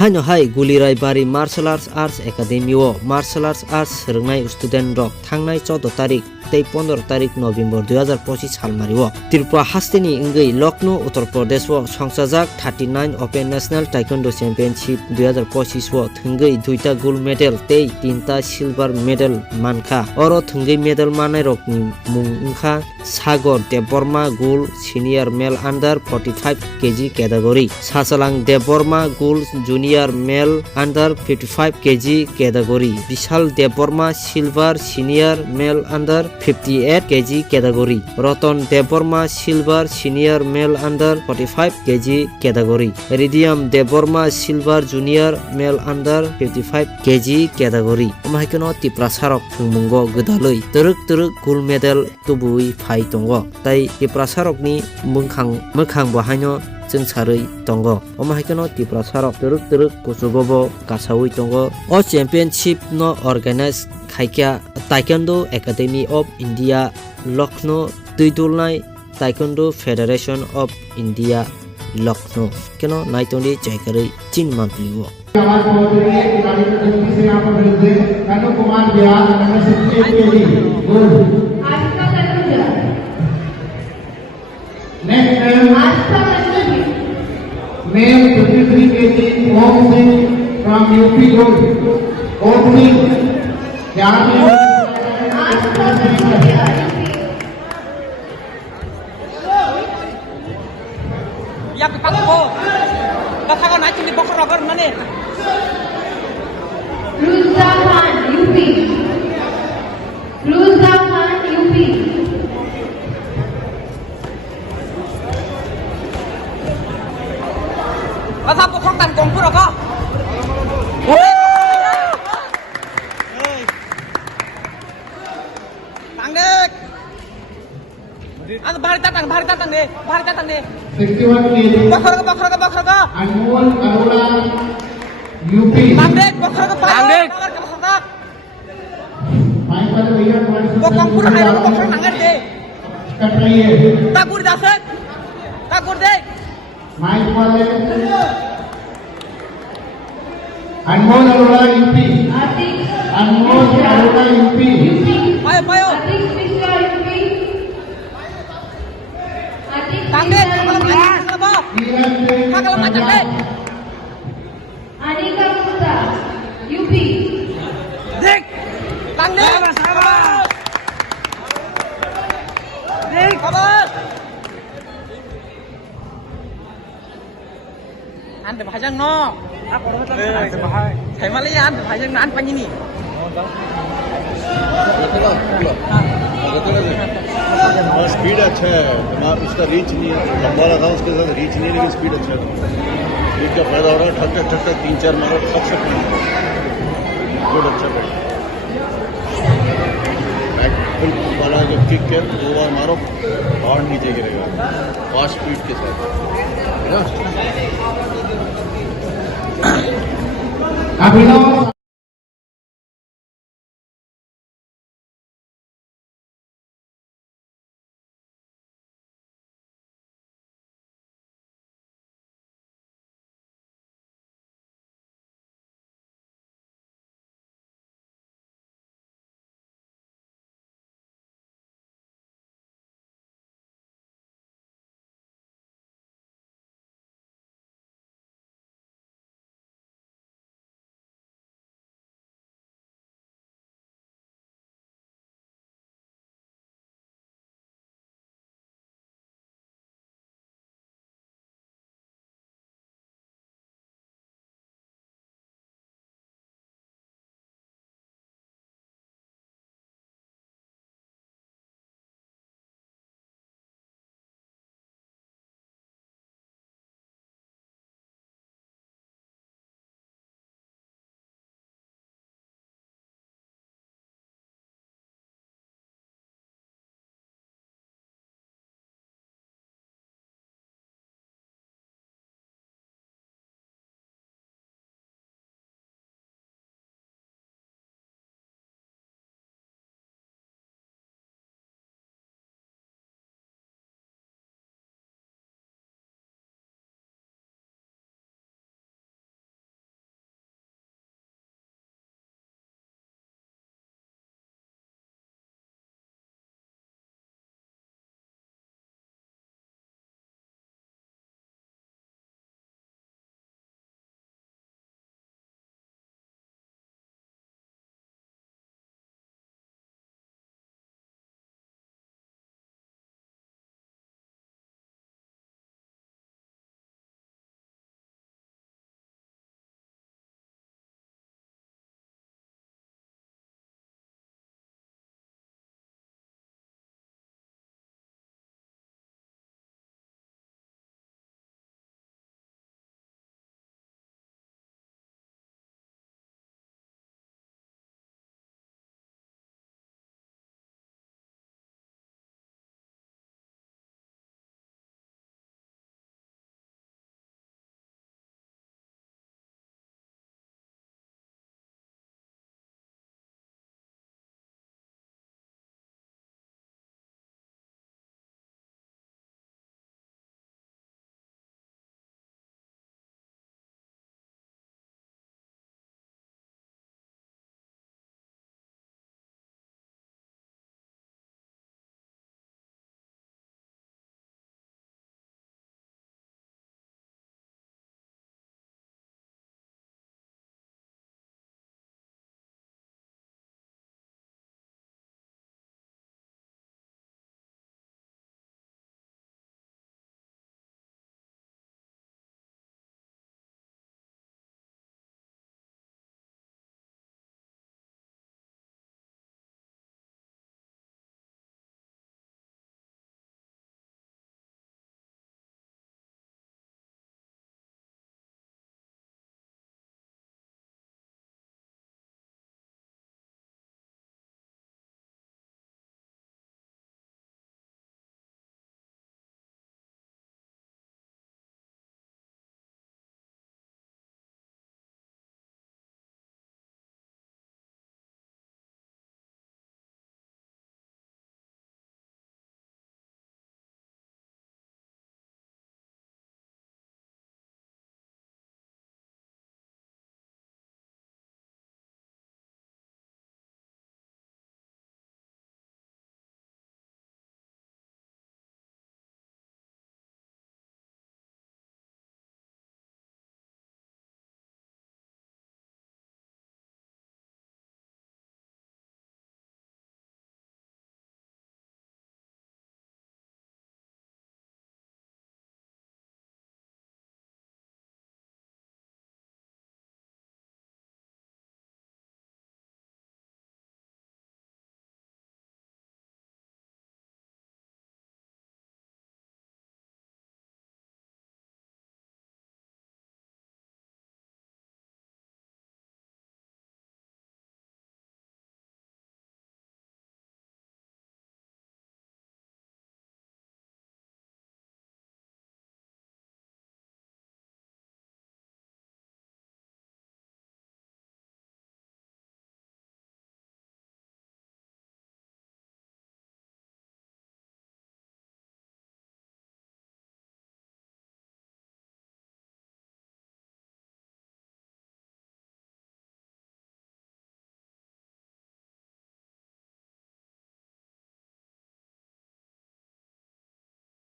Haino hai Gulirai Bari Martial Arts Academy o Martial Arts swrwngnai student rok thangnai 14 tarik tei 15 tarik November 2025 Salmari o Tripura Hasteni wngui Lucknow Uttar Pradesh o Songchajak 39 Open National Taekwondo Championship 2025 o Thwngwi 2ta gold medal tei 3ta silver medal mankha oro Thwngwi medal manai rok ni mung wngkha Sagar Debbarma gold senior male under 45 kg category Sachlang Debbarma gold junior male under 55 kg category Bishal Debbarma silver senior male under 58 kg category Ratan Debbarma silver senior male under 45 kg category Rediam Debbarma silver junior male under 55 kg category Mahikono Triprasa rok thwngmungo gdalui twrwk gold medal tubui phai tongo tai Triprasa rok ni mwkhang bahaino जों सारै tongo omahikono Triprasa rok twrwk kusugobo kasaui tongo o championship no organize khaika Taekwondo Academy of India Lucknow Twidulnai Taekwondo Federation of India Lucknow keno naitoni jaikarei chin manpliwo Male 53 kg Wngwi from UP Gold. Opening. Ya pangko. Katakan naik di bokor rogar mana? Ratan UP. Ratan UP. Kata bokor tan kompur apa? Tangdek. Ada bahari tatang deh. 61 kg. Bokor. Anmol Arora UP. Tangdek bokor ke pakai. Tangdek. Main pada भैया Bokor pura hai bokor nangan deh. Cut रही है Takur daset. Takur deh. Mic वाले Anmol Arora UP Anmol Arora UP Payo. Tangdek kalau macam deh. Anika Gupta UP Dek. Tangdek. Dek. Kabar. Ante bahajang no. Apa orang tu? Ante bahai. Saya malah ya ante bahajang nan panji ni. Speed अच्छा है उसका reach नहीं है लंबा लगा उसके साथ reach नहीं लेकिन स्पीड अच्छा है स्पीड का फायदा हो रहा है ठक 3-4 मारो ठक से गुड अच्छा बैक फुल वाला जब किक कर 2 बार मारो और नीचे गिरेगा फास्ट स्पीड के साथ अभिनव